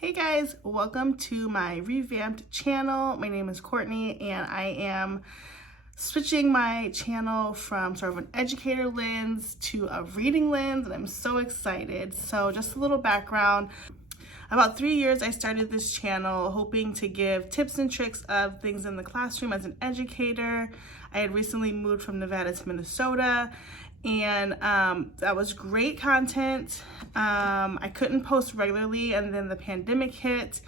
Hey guys, welcome to my revamped channel. My name is Courtney and I am switching my channel from sort of an educator lens to a reading lens, and I'm so excited. So just a little background. About 3 years I started this channel hoping to give tips and tricks of things in the classroom as an educator. I had recently moved from Nevada to Minnesota, and that was great content. I couldn't post regularly, and then the pandemic hit,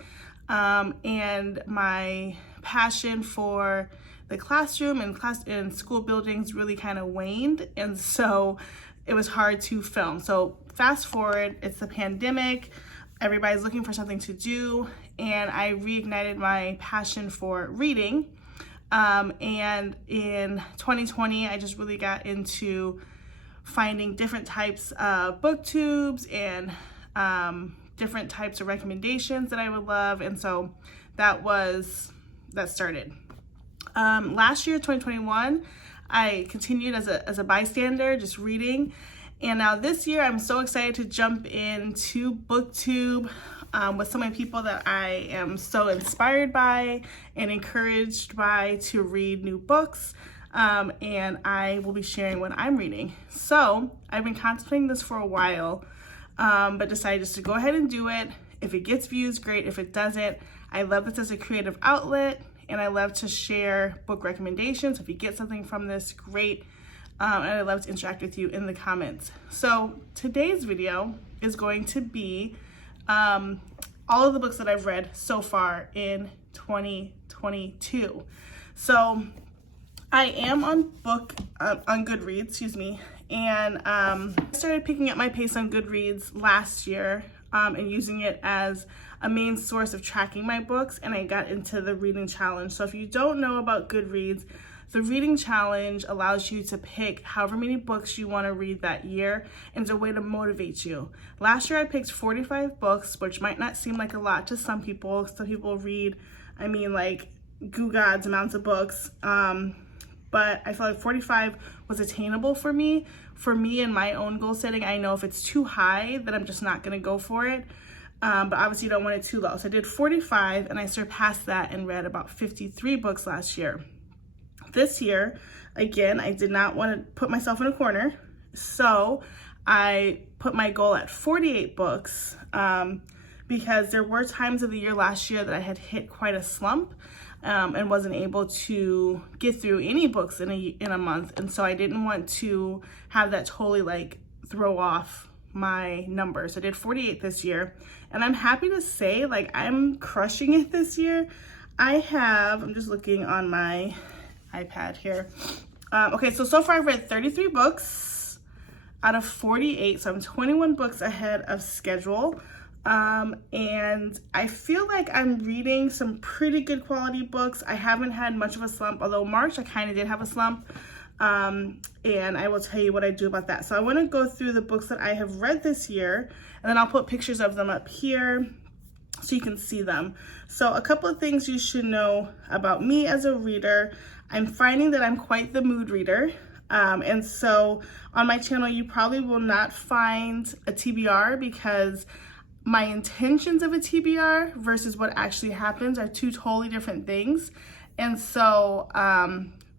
and my passion for the classroom and school buildings really kind of waned, and so it was hard to film. So fast forward, it's the pandemic, everybody's looking for something to do, and I reignited my passion for reading. And in 2020, I just really got into finding different types of booktubes and different types of recommendations that I would love, and so that started. Last year, 2021, I continued as a bystander, just reading, and now this year I'm so excited to jump into booktube with so many people that I am so inspired by and encouraged by to read new books. And I will be sharing what I'm reading. So I've been contemplating this for a while, but decided just to go ahead and do it. If it gets views, great. If it doesn't, I love this as a creative outlet, and I love to share book recommendations. If you get something from this, great. And I love to interact with you in the comments. So today's video is going to be all of the books that I've read so far in 2022. So I am on Goodreads, and I started picking up my pace on Goodreads last year and using it as a main source of tracking my books, and I got into the reading challenge. So if you don't know about Goodreads, the reading challenge allows you to pick however many books you want to read that year, and it's a way to motivate you. Last year I picked 45 books, which might not seem like a lot to some people. Some people read, like goo gods amounts of books. But I feel like 45 was attainable for me. For me and my own goal setting, I know if it's too high, then I'm just not gonna go for it. But obviously you don't want it too low. So I did 45, and I surpassed that and read about 53 books last year. This year, again, I did not want to put myself in a corner. So I put my goal at 48 books because there were times of the year last year that I had hit quite a slump. And wasn't able to get through any books in a month, and so I didn't want to have that totally throw off my numbers. I did 48 this year, and I'm happy to say I'm crushing it this year. I'm just looking on my iPad here. Okay, so far I've read 33 books out of 48, so I'm 21 books ahead of schedule. And I feel like I'm reading some pretty good quality books. I haven't had much of a slump, although March I kind of did have a slump, and I will tell you what I do about that. So I want to go through the books that I have read this year, and then I'll put pictures of them up here so you can see them. So a couple of things you should know about me as a reader. I'm finding that I'm quite the mood reader. And so on my channel you probably will not find a TBR, because my intentions of a TBR versus what actually happens are two totally different things. And so,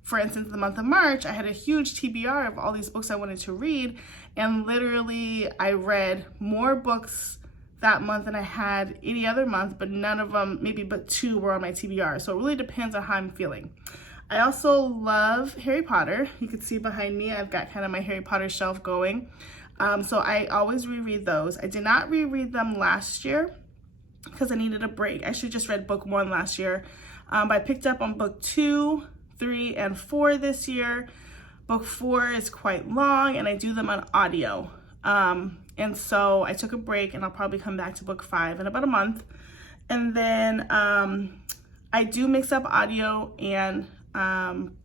for instance, the month of March, I had a huge TBR of all these books I wanted to read, and literally I read more books that month than I had any other month, but none of them, maybe but two, were on my TBR. So it really depends on how I'm feeling. I also love Harry Potter. You can see behind me, I've got kind of my Harry Potter shelf going. So I always reread those. I did not reread them last year because I needed a break. I should have just read book 1 last year. But I picked up on book 2, 3, and 4 this year. Book 4 is quite long, and I do them on audio. And so I took a break, and I'll probably come back to book 5 in about a month. And then I do mix up audio and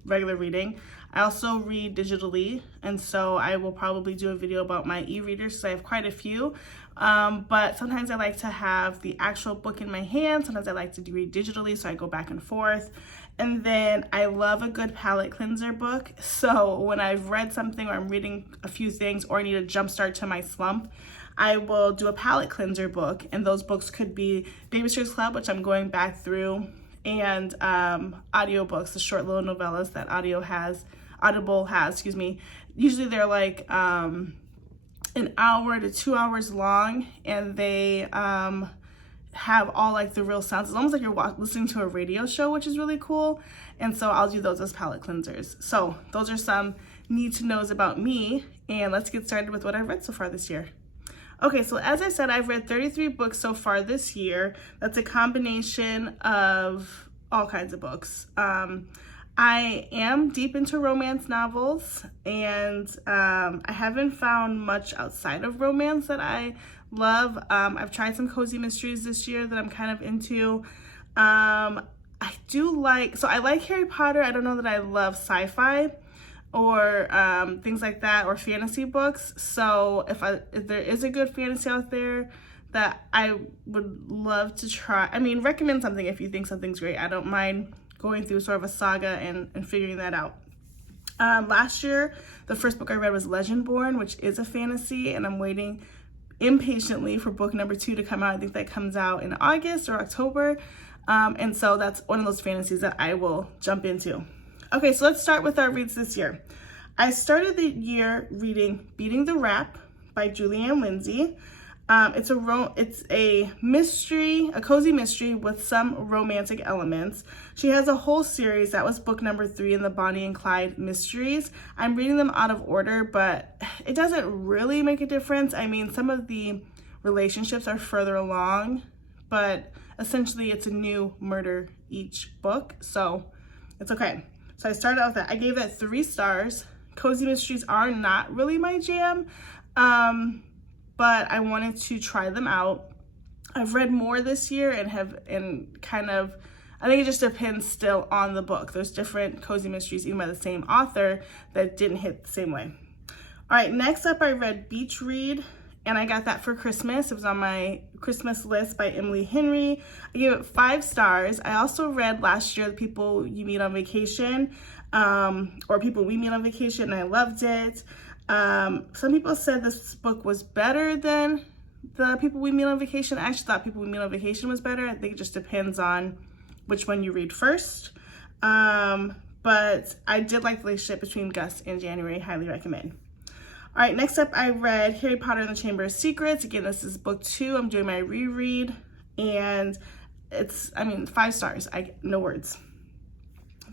regular reading. I also read digitally, and so I will probably do a video about my e-readers, because I have quite a few, but sometimes I like to have the actual book in my hand. Sometimes I like to read digitally, so I go back and forth. And then I love a good palate cleanser book, so when I've read something or I'm reading a few things or I need a jump start to my slump, I will do a palette cleanser book, and those books could be Babysitter's Club, which I'm going back through, and audiobooks, the short little novellas that Audible has, excuse me. Usually they're like an hour to 2 hours long, and they have all like the real sounds. It's almost like you're listening to a radio show, which is really cool. And so I'll do those as palette cleansers. So those are some need to knows about me, and let's get started with what I've read so far this year. Okay, so as I said, I've read 33 books so far this year. That's a combination of all kinds of books. I am deep into romance novels, and I haven't found much outside of romance that I love. I've tried some cozy mysteries this year that I'm kind of into. I like Harry Potter. I don't know that I love sci-fi or things like that, or fantasy books. So if there is a good fantasy out there that I would love to try, recommend something if you think something's great. I don't mind going through sort of a saga and figuring that out. Last year, the first book I read was Legendborn, which is a fantasy, and I'm waiting impatiently for book number 2 to come out. I think that comes out in August or October. And so that's one of those fantasies that I will jump into. Okay, so let's start with our reads this year. I started the year reading Beating the Rap by Julianne Lindsay. It's a mystery, a cozy mystery with some romantic elements. She has a whole series. That was book number 3 in the Bonnie and Clyde mysteries. I'm reading them out of order, but it doesn't really make a difference. Some of the relationships are further along, but essentially it's a new murder each book, so it's okay. So I started out with that. I gave that 3 stars. Cozy mysteries are not really my jam, but I wanted to try them out. I've read more this year I think it just depends still on the book. There's different cozy mysteries, even by the same author, that didn't hit the same way. All right, next up I read Beach Read, and I got that for Christmas. It was on my Christmas list by Emily Henry. I gave it 5 stars. I also read last year The People You Meet on Vacation, or People We Meet on Vacation, and I loved it. Some people said this book was better than The People We Meet on Vacation. I actually thought People We Meet on Vacation was better. I think it just depends on which one you read first. But I did like the relationship between Gus and January. Highly recommend. All right, next up I read Harry Potter and the Chamber of Secrets. Again, this is book 2. I'm doing my reread, and it's, 5 stars. No words.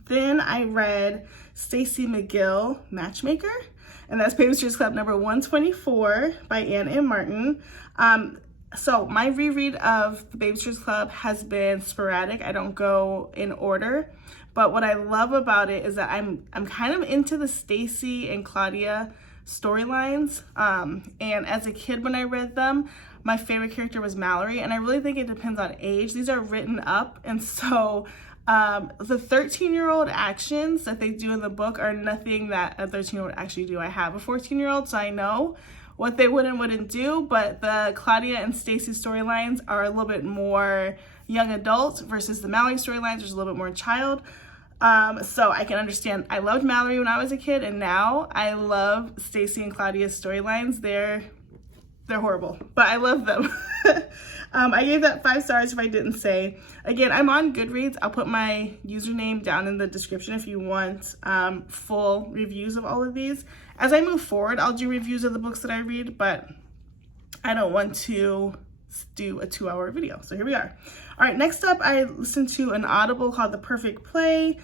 Then I read Stacey McGill, Matchmaker, and that's Babysitter's Club number 124 by Ann and Martin. So my reread of the Babysitter's Club has been sporadic. I don't go in order, but what I love about it is that I'm kind of into the Stacey and Claudia storylines. And as a kid when I read them, my favorite character was Mallory, and I really think it depends on age. These are written up, and so the 13-year-old actions that they do in the book are nothing that a 13-year-old actually do. I have a 14-year-old, so I know what they would and wouldn't do, but the Claudia and Stacey storylines are a little bit more young adult versus the Mallory storylines, which is a little bit more child. So I can understand. I loved Mallory when I was a kid, and now I love Stacey and Claudia's storylines. They're horrible, but I love them. I gave that 5 stars if I didn't say. Again, I'm on Goodreads. I'll put my username down in the description if you want full reviews of all of these. As I move forward, I'll do reviews of the books that I read, but I don't want to do a 2-hour video. So here we are. All right, next up, I listened to an Audible called The Perfect Play.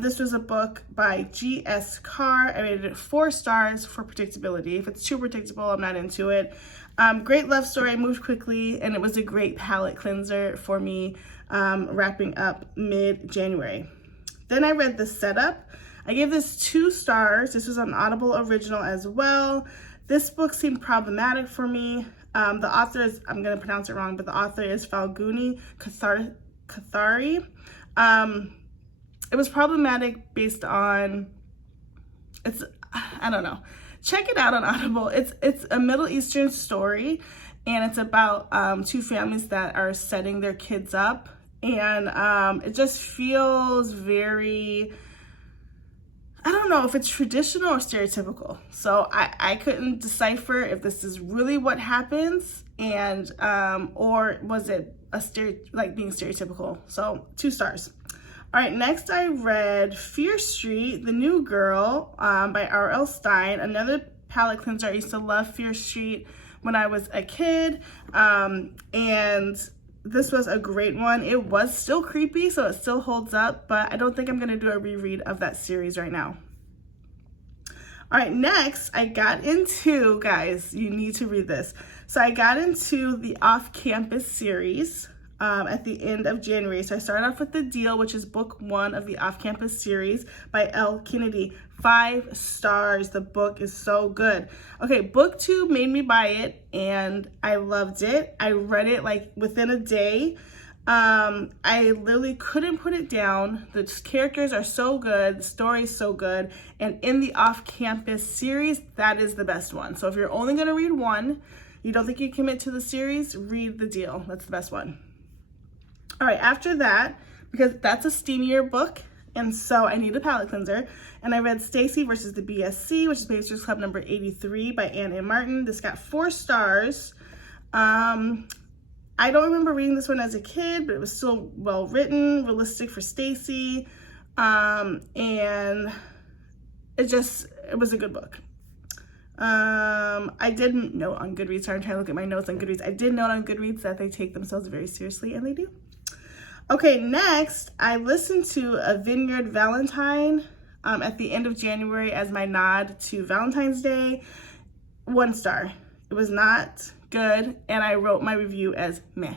This was a book by G.S. Carr. I rated it 4 stars for predictability. If it's too predictable, I'm not into it. Great love story, moved quickly, and it was a great palate cleanser for me, wrapping up mid-January. Then I read The Set-Up. I gave this 2 stars. This was an Audible original as well. This book seemed problematic for me. The author is, I'm going to pronounce it wrong, but the author is Falguni Kothari. It was problematic based on, I don't know. Check it out on Audible. It's a Middle Eastern story, and it's about 2 families that are setting their kids up, and it just feels very, I don't know if it's traditional or stereotypical. So I couldn't decipher if this is really what happens and or was it being stereotypical. So 2 stars. All right, next I read Fear Street, The New Girl by R.L. Stine, another palette cleanser. I used to love Fear Street when I was a kid, and this was a great one. It was still creepy, so it still holds up, but I don't think I'm going to do a reread of that series right now. All right, next I got into, guys, you need to read this. So I got into the Off-Campus series at the end of January. So I started off with The Deal, which is book 1 of the Off-Campus series by Elle Kennedy. 5 stars. The book is so good. Okay, book 2 made me buy it, and I loved it. I read it like within a day. I literally couldn't put it down. The characters are so good. The story is so good. And in the Off-Campus series, that is the best one. So if you're only going to read one, you don't think you commit to the series, read The Deal. That's the best one. All right, after that, because that's a steamier book, and so I need a palette cleanser, and I read Stacey versus the BSC, which is Babysitter's Club number 83 by Ann and Martin. This got 4 stars. I don't remember reading this one as a kid, but it was still well written, realistic for Stacey, and it was a good book. I didn't note on Goodreads, sorry, I'm trying to look at my notes on Goodreads. I did note on Goodreads that they take themselves very seriously, and they do. Okay, next, I listened to a Vineyard Valentine at the end of January as my nod to Valentine's Day. 1 star. It was not good, and I wrote my review as meh.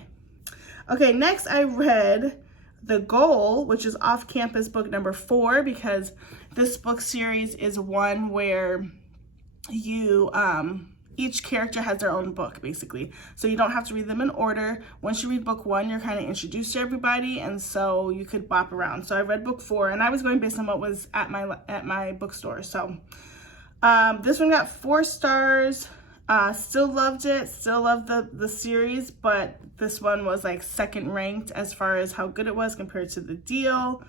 Okay, next I read The Goal, which is Off-Campus book number 4, because this book series is one where you each character has their own book, basically, so you don't have to read them in order. Once you read book 1, you're kind of introduced to everybody, and so you could bop around. So I read book 4, and I was going based on what was at my bookstore. So this one got 4 stars. Still loved it, still loved the series, but this one was like 2nd ranked as far as how good it was compared to The Deal.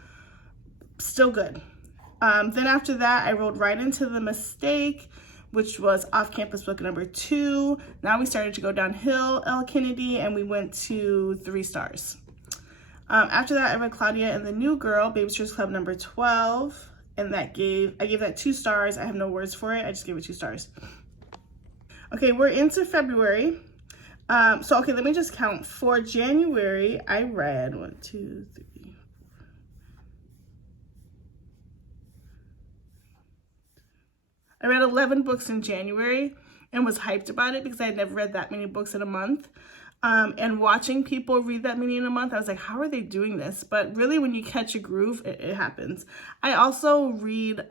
Still good. Then after that, I rolled right into The Mistake, which was Off-Campus book number 2. Now we started to go downhill, Elle Kennedy, and we went to 3 stars. After that, I read Claudia and the New Girl, Babysitter's Club number 12, and I gave that 2 stars. I have no words for it. I just gave it 2 stars. Okay, we're into February. Okay, let me just count. For January, I read 1, 2, 3. I read 11 books in January and was hyped about it because I had never read that many books in a month. And watching people read that many in a month, I was like, how are they doing this? But really, when you catch a groove, it happens. I also read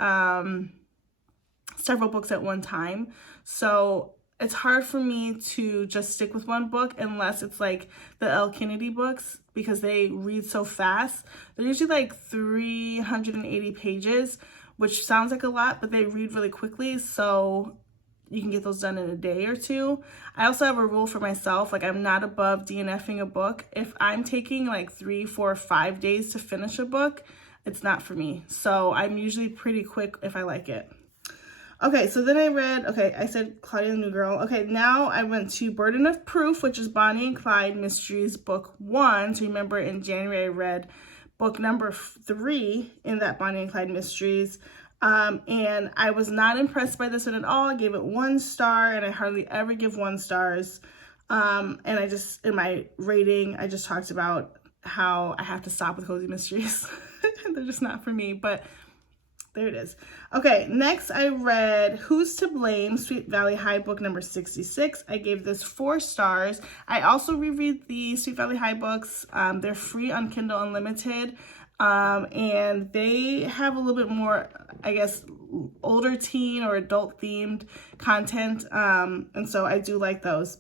several books at one time. So it's hard for me to just stick with one book unless it's like the Elle Kennedy books, because they read so fast. They're usually like 380 pages, which sounds like a lot, but they read really quickly, so you can get those done in a day or 2. I also have a rule for myself, like I'm not above DNFing a book. If I'm taking like 3, 4, 5 days to finish a book, it's not for me. So I'm usually pretty quick if I like it. Okay, so then I read, I said Claudia the New Girl. Okay, now I went to Burden of Proof, which is Bonnie and Clyde Mysteries book 1. So remember in January I read book number 3 in that Bonnie and Clyde Mysteries. And I was not impressed by this one at all. I gave it 1 star, and I hardly ever give 1 stars. And I just, in my rating, I just talked about how I have to stop with cozy mysteries. They're just not for me, but there it is. Okay, next I read Who's to Blame, Sweet Valley High book number 66. I gave this 4 stars. I also reread the Sweet Valley High books. They're free on Kindle Unlimited. And they have a little bit more, I guess, older teen or adult themed content. And so I do like those.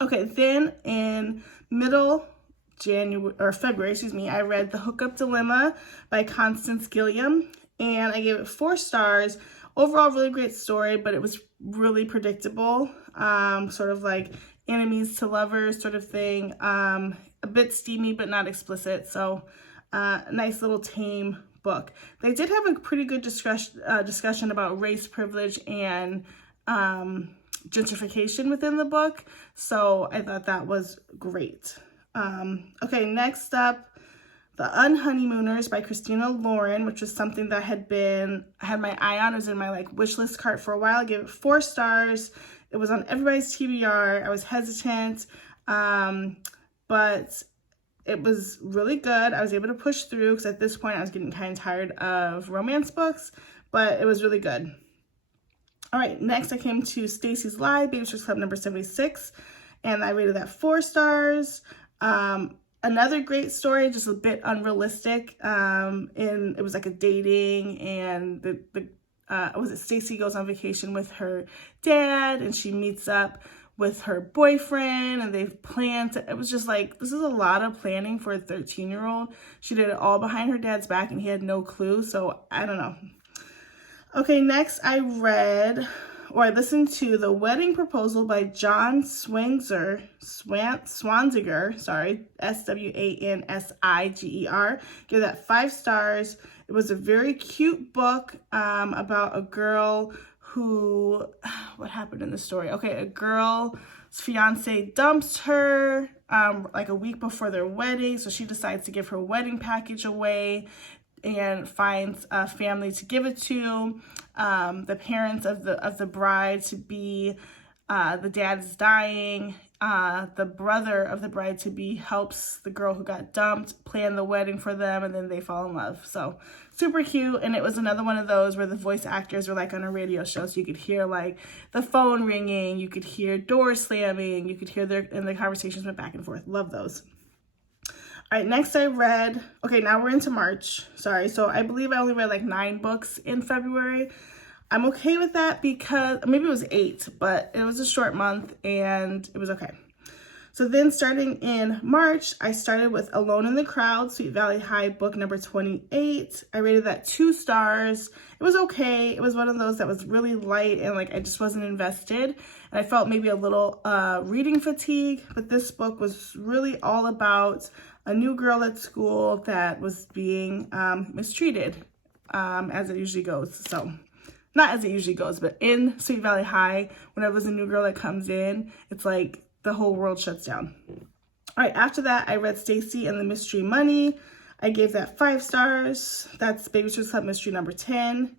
Okay, then in February, I read The Hookup Dilemma by Constance Gilliam, and I gave it 4 stars. Overall, really great story, but it was really predictable, sort of like enemies to lovers sort of thing. A bit steamy, but not explicit. So nice little tame book. They did have a pretty good discussion about race privilege and gentrification within the book, so I thought that was great. Okay, next up, The Unhoneymooners by Christina Lauren, which was something that I had my eye on. It was in my like wish list cart for a while. I gave it 4 stars. It was on everybody's TBR. I was hesitant, but it was really good. I was able to push through because at this point I was getting kind of tired of romance books, but it was really good. All right, next I came to Stacey's Lie, Babysitter's Club number 76, and I rated that 4 stars. Another great story, just a bit unrealistic. It was like a dating, and Stacey goes on vacation with her dad, and she meets up with her boyfriend, and they've planned it was just like, this is a lot of planning for a 13-year-old. She did it all behind her dad's back, and he had no clue, so I don't know. Okay, next I listened to The Wedding Proposal by John Swanziger, Swansiger, Give that 5 stars. It was a very cute book about a girl who, what happened in the story? Okay, a girl's fiance dumps her like a week before their wedding, so she decides to give her wedding package away and finds a family to give it to. The parents of the bride to be, the dad is dying. The brother of the bride to be helps the girl who got dumped plan the wedding for them, and then they fall in love. So super cute. And it was another one of those where the voice actors were like on a radio show, so you could hear like the phone ringing, you could hear doors slamming, you could hear and the conversations went back and forth. Love those. All right, next I read, okay, now we're into March. Sorry, so I believe I only read like 9 books in February. I'm okay with that because, maybe it was 8, but it was a short month and it was okay. So then starting in March, I started with Alone in the Crowd, Sweet Valley High, book number 28. I rated that 2 stars. It was okay. It was one of those that was really light and like I just wasn't invested. And I felt maybe a little reading fatigue, but this book was really all about a new girl at school that was being mistreated, as it usually goes. So, not as it usually goes, but in Sweet Valley High, whenever there's a new girl that comes in, it's like the whole world shuts down. All right, after that, I read Stacey and the Mystery Money. I gave that 5 stars. That's Babysitter's Club Mystery number 10.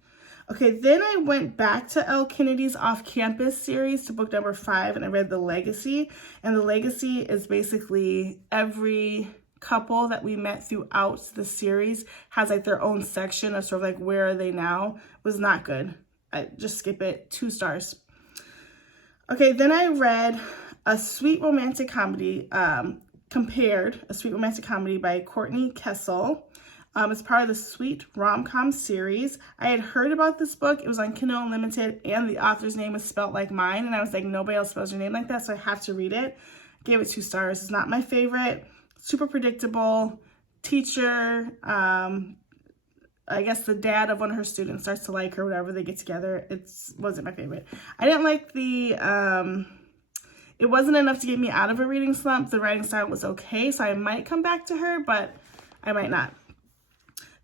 Okay, then I went back to Elle Kennedy's Off-Campus series to book number 5, and I read The Legacy. And The Legacy is basically every couple that we met throughout the series has like their own section of sort of like where are they now. It was not good. I just skip it. 2 stars. Okay, then I read A Sweet Romantic Comedy, Compared, A Sweet Romantic Comedy by Courtney Kessel. It's part of the Sweet Rom-Com series. I had heard about this book. It was on Kindle Unlimited, and the author's name was spelled like mine, and I was like, nobody else spells your name like that, so I have to read it. Gave it 2 stars. It's not my favorite. Super predictable. Teacher, I guess the dad of one of her students starts to like her, whatever, they get together. It wasn't my favorite. I didn't like it wasn't enough to get me out of a reading slump. The writing style was okay, so I might come back to her, but I might not.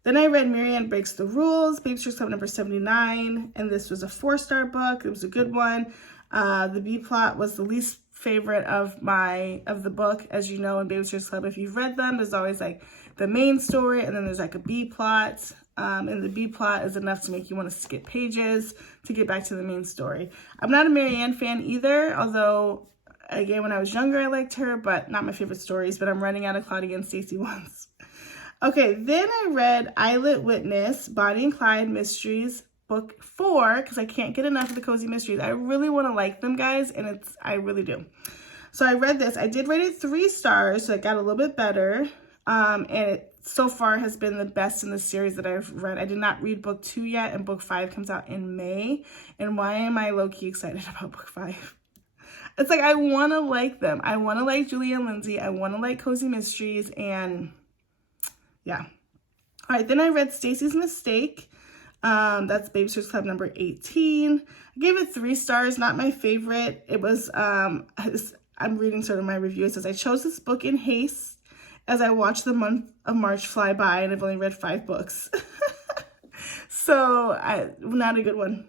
Then I read Marianne Breaks the Rules, Babysitter's Club number 79, and this was a 4-star book. It was a good one. The B plot was the least favorite of the book. As you know, in Babysitter's Club, if you've read them, there's always like the main story, and then there's like a B plot. And the B plot is enough to make you want to skip pages to get back to the main story. I'm not a Marianne fan either, although, again, when I was younger, I liked her, but not my favorite stories, but I'm running out of Claudia and Stacey ones. Okay, then I read Eyelid Witness, Bonnie and Clyde Mysteries, book 4, because I can't get enough of the cozy mysteries. I really want to like them, guys, and I really do. So I read this. I did rate it 3 stars, so it got a little bit better, and it so far has been the best in the series that I've read. I did not read book 2 yet, and book 5 comes out in May, and why am I low-key excited about book 5? It's like I want to like them. I want to like Julianne and Lindsay. I want to like cozy mysteries, and yeah. All right, then I read Stacey's Mistake. That's Babysitter's Club number 18. I gave it 3 stars, not my favorite. It was, I'm reading sort of my review. It says, I chose this book in haste as I watched the month of March fly by, and I've only read 5 books. So not a good one.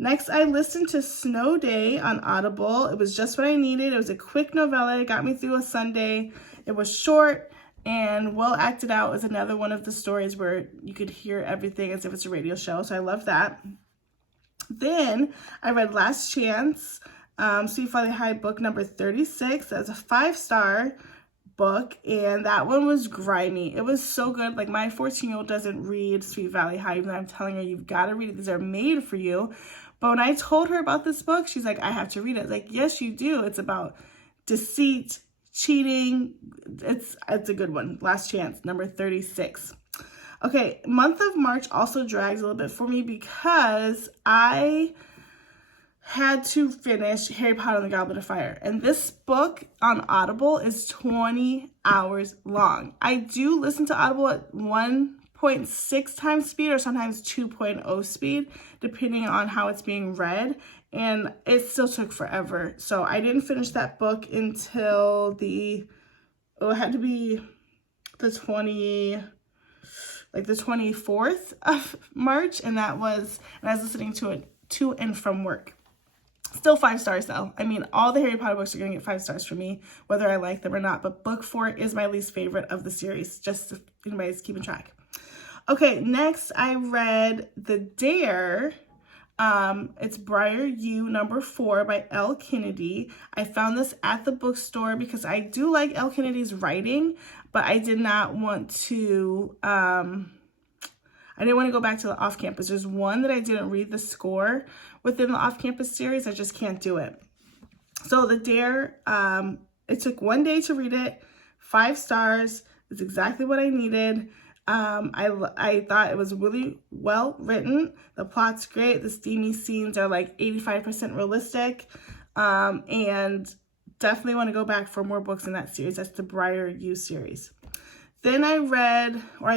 Next, I listened to Snow Day on Audible. It was just what I needed. It was a quick novella. It got me through a Sunday. It was short and well acted out. It was another one of the stories where you could hear everything as if it's a radio show. So I love that. Then I read Last Chance, Sweet Valley High book number 36. That's a 5-star book, and that one was grimy. It was so good. Like, my 14-year-old doesn't read Sweet Valley High, even though I'm telling her, you've got to read it. These are made for you. But when I told her about this book, she's like, I have to read it. I was like, yes, you do. It's about deceit, cheating. It's a good one. Last Chance, number 36. Okay, month of March also drags a little bit for me because I had to finish Harry Potter and the Goblet of Fire. And this book on Audible is 20 hours long. I do listen to Audible at 1.6 times speed or sometimes 2.0 speed, depending on how it's being read. And it still took forever. So I didn't finish that book until it had to be the 24th of March. And I was listening to it to and from work. Still 5 stars though. I mean, all the Harry Potter books are going to get 5 stars for me, whether I like them or not. But book 4 is my least favorite of the series, just if anybody's keeping track. Okay, next I read The Dare. It's Briar U number 4 by Elle Kennedy. I found this at the bookstore because I do like Elle Kennedy's writing, but I did not want to, I didn't want to go back to the off-campus. There's one that I didn't read the score within the off-campus series. I just can't do it. So The Dare, it took 1 day to read it, 5 stars. It's exactly what I needed. I thought it was really well written. The plot's great. The steamy scenes are like 85% realistic. And definitely want to go back for more books in that series. That's the Briar U series. Then I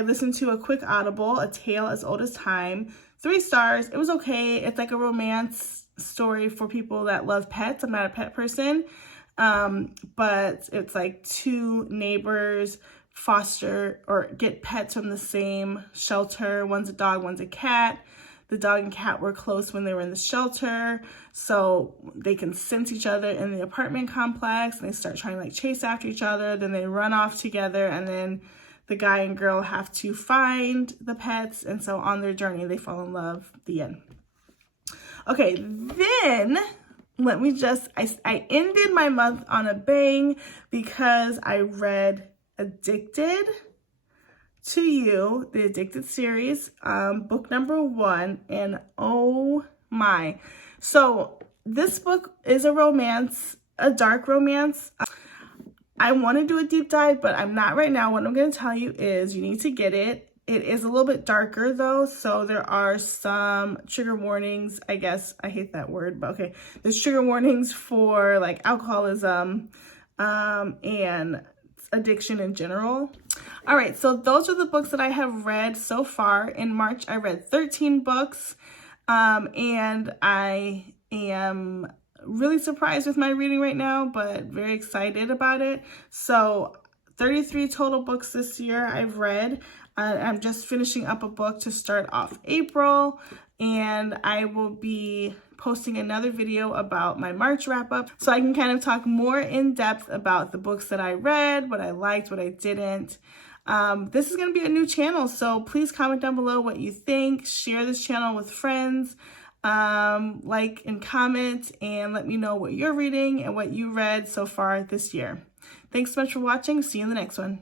listened to a quick Audible, A Tale as Old as Time. 3 stars. It was okay. It's like a romance story for people that love pets. I'm not a pet person. But it's like 2 neighbors foster or get pets from the same shelter. One's a dog, one's a cat. The dog and cat were close when they were in the shelter, so they can sense each other in the apartment complex, and they start trying to like chase after each other. Then they run off together, and then the guy and girl have to find the pets, and so on their journey they fall in love. The end. Okay, then let me just, I ended my month on a bang because I read Addicted to You, the Addicted series, book number 1, and oh my. So this book is a romance, a dark romance. I want to do a deep dive, but I'm not right now. What I'm going to tell you is you need to get it. It is a little bit darker though, so there are some trigger warnings. I guess I hate that word, but okay. There's trigger warnings for like alcoholism and addiction in general. All right, so those are the books that I have read so far. In March, I read 13 books, and I am really surprised with my reading right now, but very excited about it. So 33 total books this year I've read. I'm just finishing up a book to start off April, and I will be posting another video about my March wrap up so I can kind of talk more in depth about the books that I read, what I liked, what I didn't. This is going to be a new channel, so please comment down below what you think. Share this channel with friends, like and comment, and let me know what you're reading and what you read so far this year. Thanks so much for watching. See you in the next one.